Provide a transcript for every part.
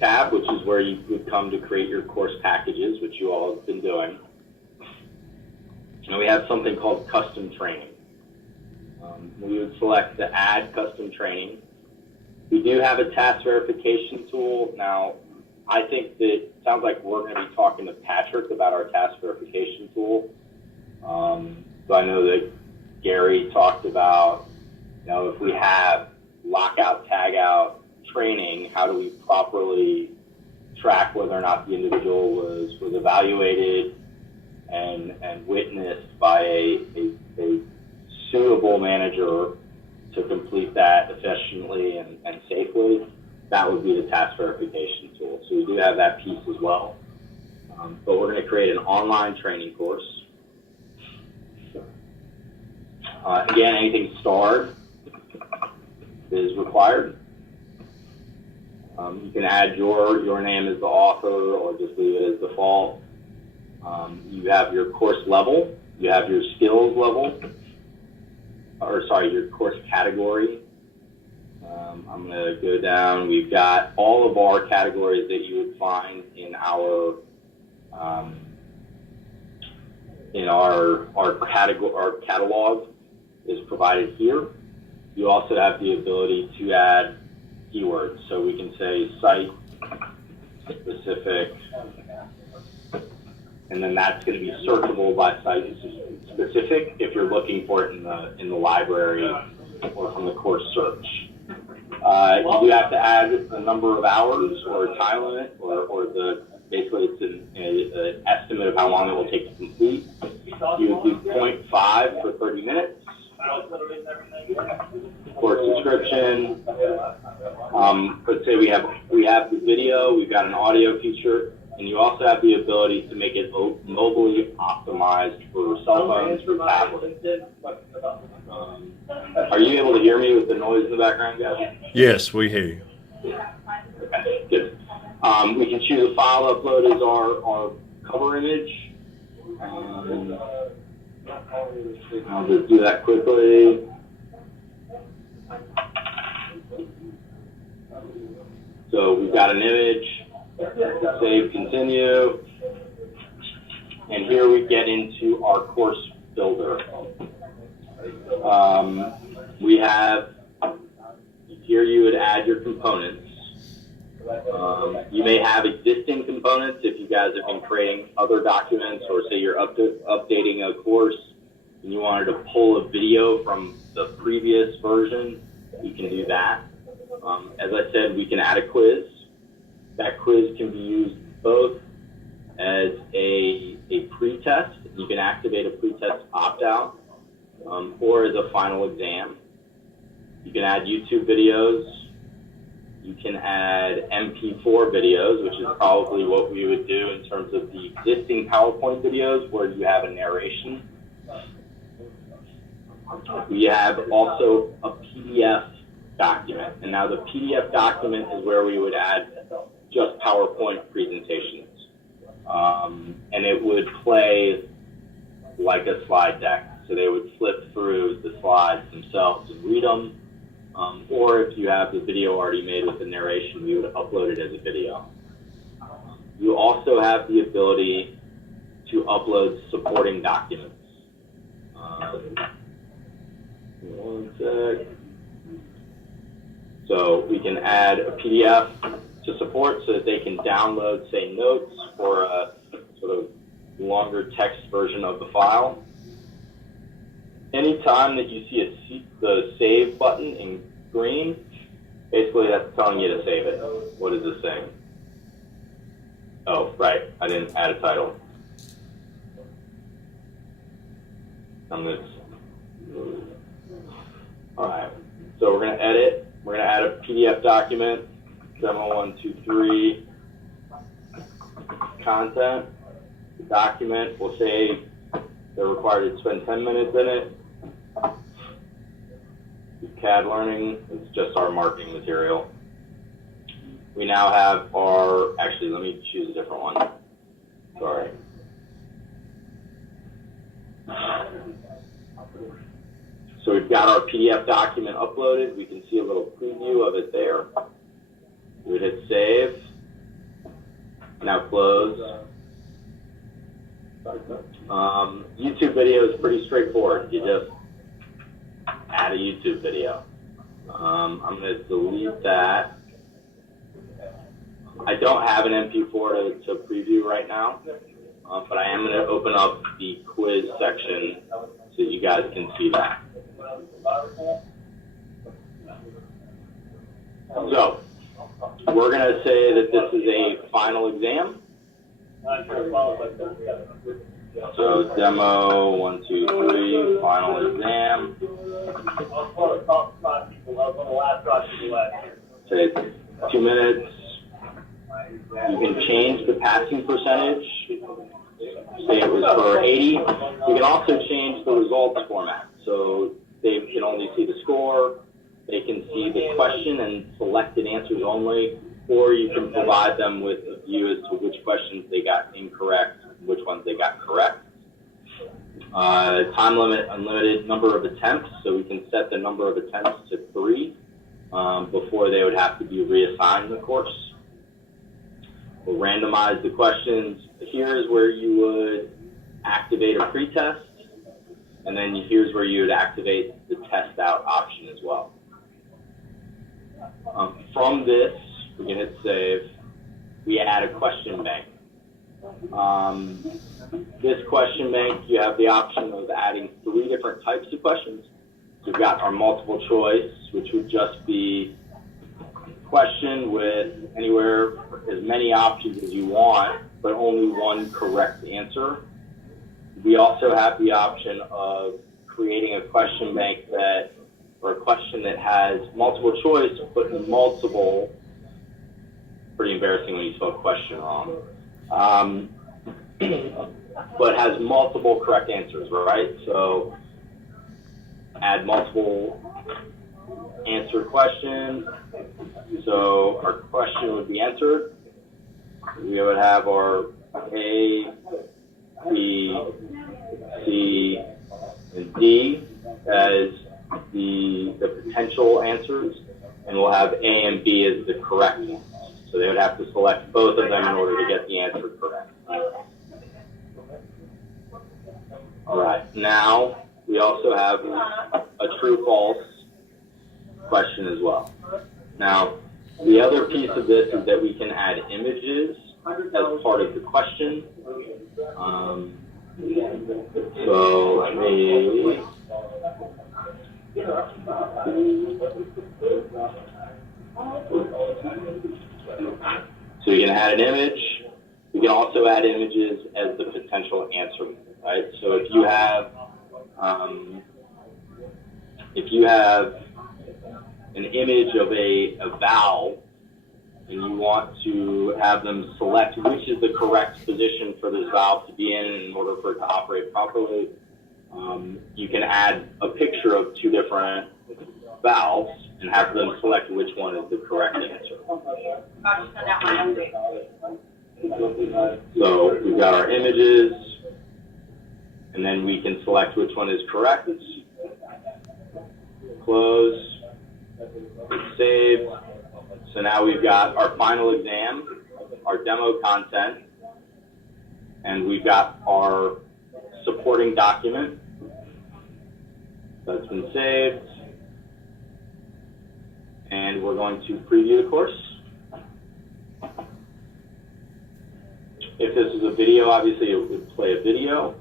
tab, which is where you would come to create your course packages, which you all have been doing. And we have something called custom training. We would select the add custom training. We do have a task verification tool. Now, I think that it sounds like we're going to be talking to Patrick about our task verification tool. So I know that Gary talked about, if we have lockout, tagout training, how do we properly track whether or not the individual was evaluated and witnessed by a suitable manager to complete that efficiently and safely. That would be the task verification tool. So we do have that piece as well. But we're going to create an online training course. Again, anything starred is required. You can add your name as the author or just leave it as default. You have your course level. You have your skills level. Your course category. I'm going to go down. We've got all of our categories that you would find in our catalog is provided here. You also have the ability to add keywords. So we can say site specific, and then that's going to be searchable by site specific if you're looking for it in the library or from the course search. You do have to add a number of hours or a time limit, or basically it's an estimate of how long it will take to complete. You would do 0.5 for 30 minutes. Course description. Let's say we have the video, we've got an audio feature, and you also have the ability to make it mobilely optimized for cell phones, for tablets. Are you able to hear me with the noise in the background, guys? Yes, we hear you. Okay, good. We can choose a file to upload as our cover image. I'll just do that quickly. So we've got an image, save, continue, and here we get into our course builder. We have, here you would add your components. You may have existing components if you guys have been creating other documents, or say you're updating a course and you wanted to pull a video from the previous version, you can do that. As I said, we can add a quiz. That quiz can be used both as a pre-test. You can activate a pre-test opt-out, or as a final exam. You can add YouTube videos. You can add MP4 videos, which is probably what we would do in terms of the existing PowerPoint videos where you have a narration. We have also a PDF document. And now the PDF document is where we would add just PowerPoint presentations. And it would play like a slide deck. So they would flip through the slides themselves and read them. Or if you have the video already made with the narration, you would upload it as a video. You also have the ability to upload supporting documents. One sec. So we can add a PDF to support so that they can download, say, notes or a sort of longer text version of the file. Anytime that you see the save button in green, basically that's telling you to save it. What is this saying? Oh, right, I didn't add a title. All right, so we're going to edit. We're going to add a PDF document, demo 123 content. The document will say they're required to spend 10 minutes in it. CAD learning, it's just our marketing material. We now have our, actually, let me choose a different one. Sorry. So we've got our PDF document uploaded. We can see a little preview of it there. We would hit save. Now close. YouTube video is pretty straightforward. You just add a YouTube video. I'm going to delete that. I don't have an MP4 to preview right now, but I am going to open up the quiz section so you guys can see that. So, we're going to say that this is a final exam. So, demo 1, 2, 3, final exam. Say 2 minutes. You can change the passing percentage. Say it was for 80. You can also change the results format. So they can only see the score. They can see the question and selected answers only, or you can provide them with a view as to which questions they got incorrect, which ones they got correct. Time limit, unlimited number of attempts, so we can set the number of attempts to 3 before they would have to be reassigned the course. We'll randomize the questions. Here's where you would activate a pretest, and then here's where you would activate the test out option as well. From this, we can hit save. We add a question bank. This question bank, you have the option of adding 3 different types of questions. So we've got our multiple choice, which would just be question with anywhere as many options as you want, but only one correct answer. We also have the option of creating a question bank or a question that has multiple choice, but multiple, pretty embarrassing when you spell question wrong, but has multiple correct answers, right? So add multiple answer questions. So our question would be entered. We would have our A, B, C, and D as the potential answers, and we'll have A and B as the correct ones. So they would have to select both of them in order to get the answer correct. All right, now we also have a true-false question as well. Now, the other piece of this is that we can add images as part of the question. So let me... So you can add an image. You can also add images as the potential answer, right? So if you have an image of a vowel, and you want to have them select which is the correct position for this valve to be in order for it to operate properly, you can add a picture of 2 different valves and have them select which one is the correct answer. So we've got our images, and then we can select which one is correct. Close. Save. So now we've got our final exam, our demo content, and we've got our supporting document that's been saved. And we're going to preview the course. If this is a video, obviously it would play a video.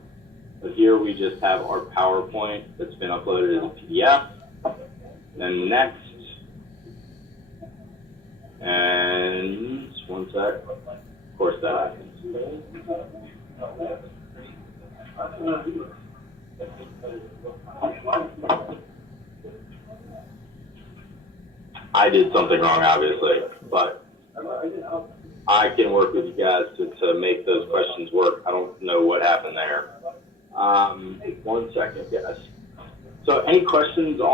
But here we just have our PowerPoint that's been uploaded as a PDF. Then next. And one sec. Of course that happens. I did something wrong, obviously, but I can work with you guys to make those questions work. I don't know what happened there. 1 second, guys. So any questions on